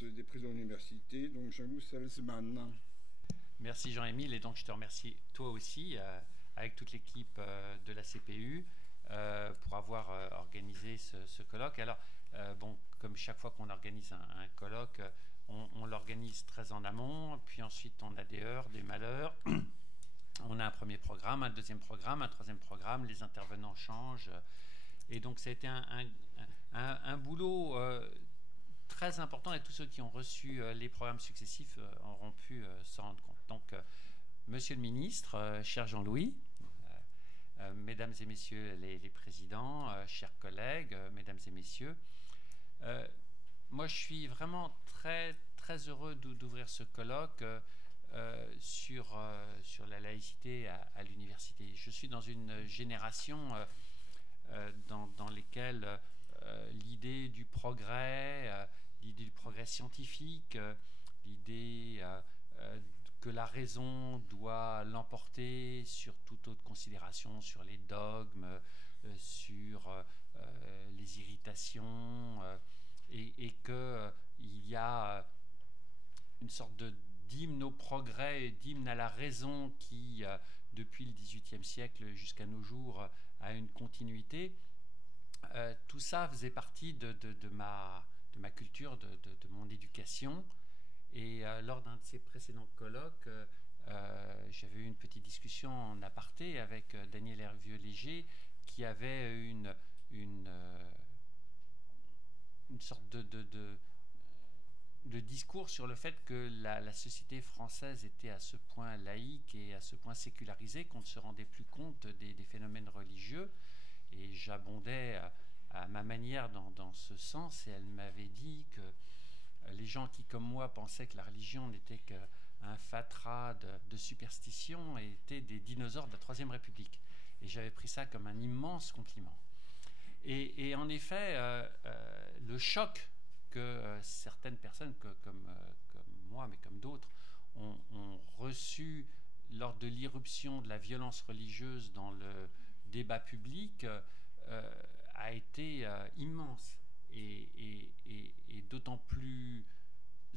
Des présidents d'université, donc Jean-Loup Salzman. Merci Jean-Émile, et donc je te remercie toi aussi, avec toute l'équipe de la CPU, pour avoir organisé ce colloque. Alors, comme chaque fois qu'on organise un colloque, on l'organise très en amont, puis ensuite on a des heures, des malheurs. On a un premier programme, un deuxième programme, un troisième programme, les intervenants changent. Et donc ça a été un boulot très important, et tous ceux qui ont reçu les programmes successifs auront pu s'en rendre compte. Donc, Monsieur le ministre, cher Jean-Louis, mesdames et messieurs les présidents, chers collègues, mesdames et messieurs, moi je suis vraiment très, très heureux d'ouvrir ce colloque sur la laïcité à l'université. Je suis dans une génération dans lesquelles l'idée du progrès, l'idée du progrès scientifique, l'idée que la raison doit l'emporter sur toute autre considération, sur les dogmes, sur les irritations, et qu'il y a une sorte d'hymne au progrès, d'hymne à la raison qui, depuis le XVIIIe siècle jusqu'à nos jours, a une continuité. Tout ça faisait partie de ma culture, de mon éducation. Et lors d'un de ces précédents colloques, j'avais eu une petite discussion en aparté avec Daniel Hervieux-Léger, qui avait une sorte de discours sur le fait que la société française était à ce point laïque et à ce point sécularisée qu'on ne se rendait plus compte des phénomènes religieux. Et j'abondais à ma manière dans ce sens, et elle m'avait dit que les gens qui, comme moi, pensaient que la religion n'était qu'un fatras de superstition étaient des dinosaures de la Troisième République. Et j'avais pris ça comme un immense compliment. Et en effet, le choc que certaines personnes, comme moi, mais comme d'autres, ont reçu lors de l'irruption de la violence religieuse dans le débat public a été immense, et d'autant plus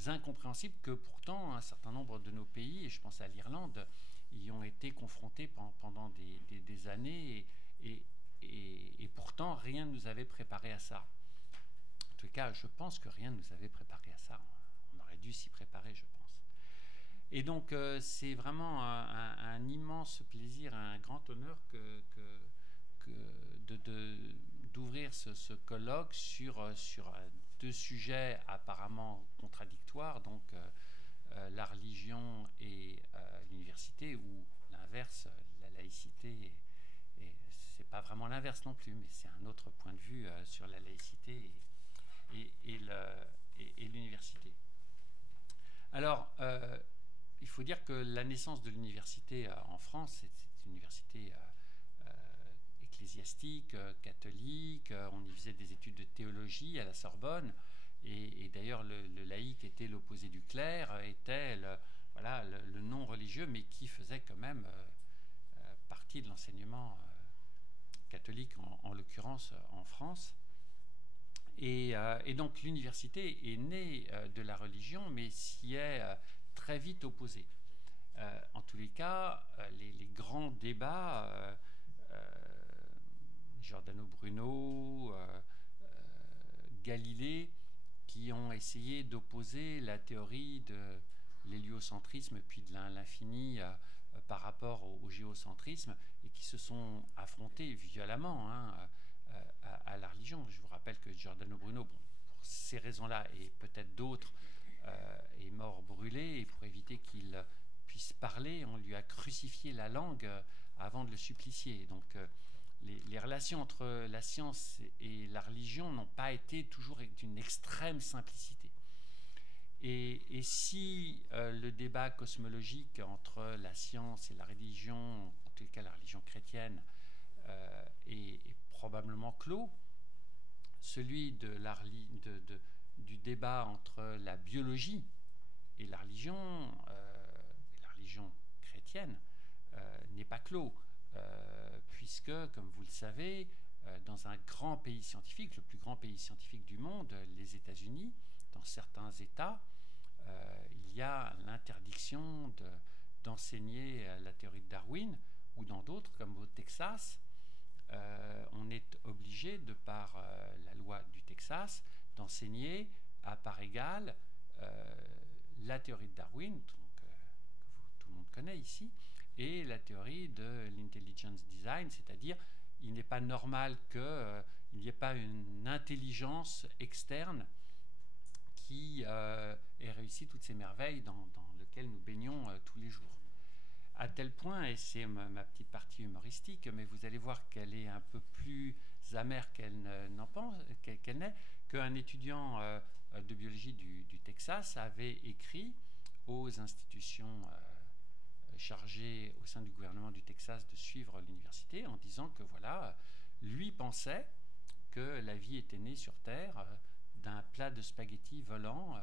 incompréhensible que pourtant un certain nombre de nos pays, et je pense à l'Irlande, y ont été confrontés pendant des années, et pourtant rien ne nous avait préparé à ça. En tout cas, je pense que rien ne nous avait préparé à ça. On aurait dû s'y préparer, je pense. Et donc, c'est vraiment un immense plaisir, un grand honneur d'ouvrir ce colloque sur deux sujets apparemment contradictoires, donc la religion et l'université, ou l'inverse, la laïcité. Et c'est pas vraiment l'inverse non plus, mais c'est un autre point de vue sur la laïcité et l'université. Alors, il faut dire que la naissance de l'université en France, c'est une université ecclésiastique, catholique. On y faisait des études de théologie à la Sorbonne, et d'ailleurs le laïc était l'opposé du clerc, était le non religieux, mais qui faisait quand même partie de l'enseignement catholique, en l'occurrence en France. Et donc l'université est née de la religion, mais s'y est très vite opposée. En tous les cas, les grands débats, Giordano Bruno, Galilée, qui ont essayé d'opposer la théorie de l'héliocentrisme puis de l'infini par rapport au géocentrisme, et qui se sont affrontés violemment à la religion. Je vous rappelle que Giordano Bruno, pour ces raisons-là et peut-être d'autres, est mort brûlé, et pour éviter qu'il puisse parler, on lui a crucifié la langue avant de le supplicier. Donc les relations entre la science et la religion n'ont pas été toujours d'une extrême simplicité. Et si le débat cosmologique entre la science et la religion, en tout cas la religion chrétienne, est probablement clos, celui du débat entre la biologie et la religion chrétienne, n'est pas clos, puisque, comme vous le savez, dans un grand pays scientifique, le plus grand pays scientifique du monde, les États-Unis, dans certains États, il y a l'interdiction d'enseigner la théorie de Darwin, ou dans d'autres, comme au Texas, on est obligé, de par la loi du Texas, d'enseigner à part égale la théorie de Darwin, donc, que tout le monde connaît ici, et la théorie de l'intelligence design, c'est-à-dire il n'est pas normal qu'il n'y ait pas une intelligence externe qui ait réussi toutes ces merveilles dans lesquelles nous baignons tous les jours. À tel point, et c'est ma petite partie humoristique, mais vous allez voir qu'elle est un peu plus amère qu'elle n'est, qu'un étudiant de biologie du Texas avait écrit aux institutions chargées au sein du gouvernement du Texas de suivre l'université en disant que voilà, lui pensait que la vie était née sur Terre d'un plat de spaghettis volant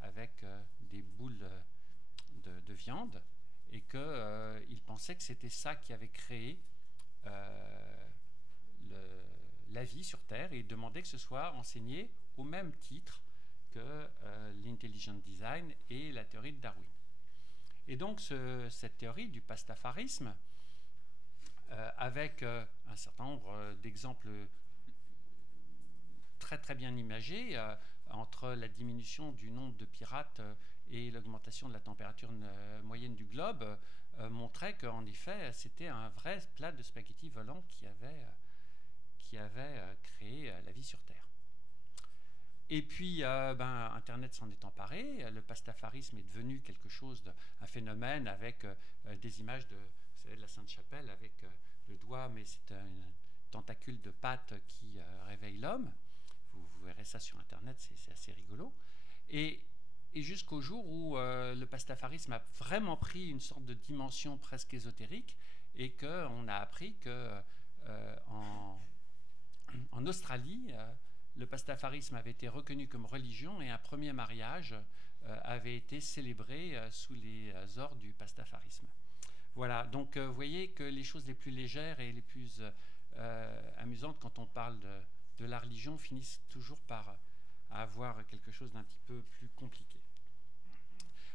avec des boules de viande, et qu'il pensait que c'était ça qui avait créé la vie sur Terre, et il demandait que ce soit enseigné au même titre que l'intelligent design et la théorie de Darwin. Et donc cette théorie du pastafarisme, avec un certain nombre d'exemples très très bien imagés, entre la diminution du nombre de pirates et l'augmentation de la température moyenne du globe, montrait qu'en effet c'était un vrai plat de spaghettis volant qui avait créé la vie sur Terre. Et puis Internet s'en est emparé, le pastafarisme est devenu quelque chose, un phénomène avec des images de la Sainte-Chapelle avec le doigt, mais c'est un tentacule de pâte qui réveille l'homme. Vous verrez ça sur Internet, c'est assez rigolo. Et jusqu'au jour où le pastafarisme a vraiment pris une sorte de dimension presque ésotérique, et qu'on a appris qu'en Australie, le pastafarisme avait été reconnu comme religion, et un premier mariage avait été célébré sous les ors du pastafarisme. Voilà, donc vous voyez que les choses les plus légères et les plus amusantes quand on parle de la religion finissent toujours par avoir quelque chose d'un petit peu plus compliqué.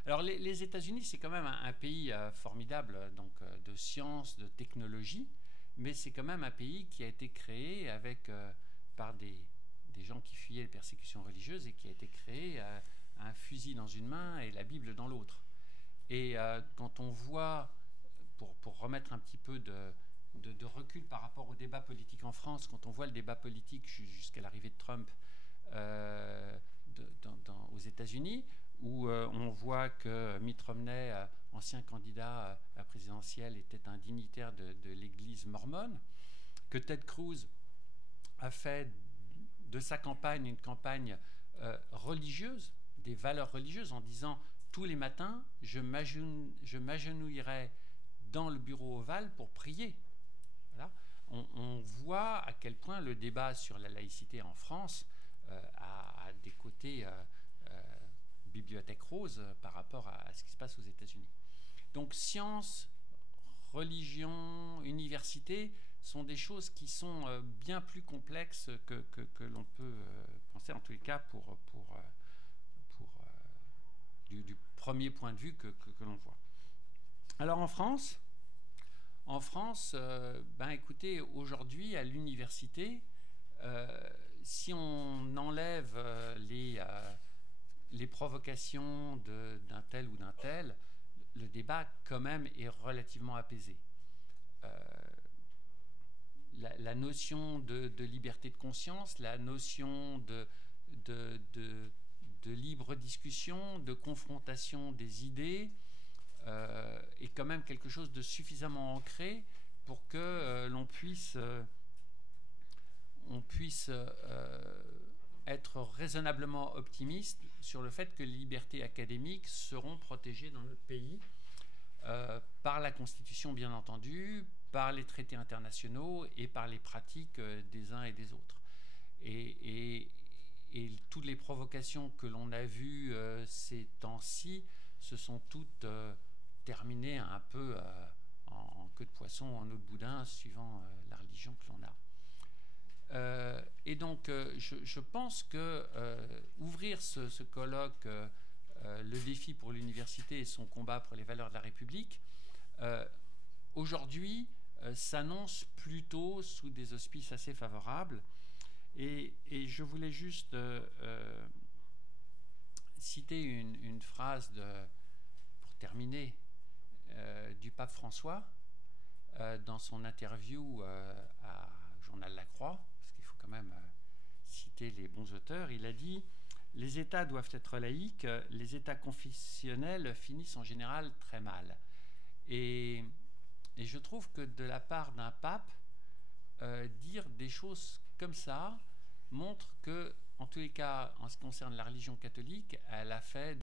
Alors les États-Unis, c'est quand même un pays formidable, donc de science, de technologie, mais c'est quand même un pays qui a été créé par des gens qui fuyaient les persécutions religieuses, et qui a été créé un fusil dans une main et la Bible dans l'autre. Et quand on voit, pour remettre un petit peu de recul par rapport au débat politique en France, quand on voit le débat politique jusqu'à l'arrivée de Trump aux États-Unis, où on voit que Mitt Romney, ancien candidat à la présidentielle, était un dignitaire de l'église mormone, que Ted Cruz a fait de sa campagne une campagne religieuse, des valeurs religieuses, en disant tous les matins je m'agenouillerai dans le bureau ovale pour prier. Voilà. On voit à quel point le débat sur la laïcité en France a des côtés bibliothèque rose par rapport à ce qui se passe aux États-Unis. Donc science, religion, université sont des choses qui sont bien plus complexes que l'on peut penser, en tous les cas du premier point de vue que l'on voit. Alors en France, écoutez, aujourd'hui à l'université, si on enlève les provocations d'un tel ou d'un tel, le débat quand même est relativement apaisé. La notion de liberté de conscience, la notion de libre discussion, de confrontation des idées, est quand même quelque chose de suffisamment ancré pour que l'on puisse être raisonnablement optimiste sur le fait que les libertés académiques seront protégées dans notre pays par la Constitution, bien entendu, par les traités internationaux et par les pratiques des uns et des autres. Et toutes les provocations que l'on a vues ces temps-ci se sont toutes terminées un peu en queue de poisson, en eau de boudin, suivant la religion que l'on a. Et donc, je pense que ouvrir ce colloque, le défi pour l'université et son combat pour les valeurs de la République, aujourd'hui, s'annonce plutôt sous des auspices assez favorables. Et je voulais juste citer une phrase pour terminer du pape François dans son interview à Journal La Croix, parce qu'il faut quand même citer les bons auteurs. Il a dit « Les États doivent être laïques, les États confessionnels finissent en général très mal. » Et je trouve que de la part d'un pape, dire des choses comme ça montre que, en tous les cas, en ce qui concerne la religion catholique, elle a fait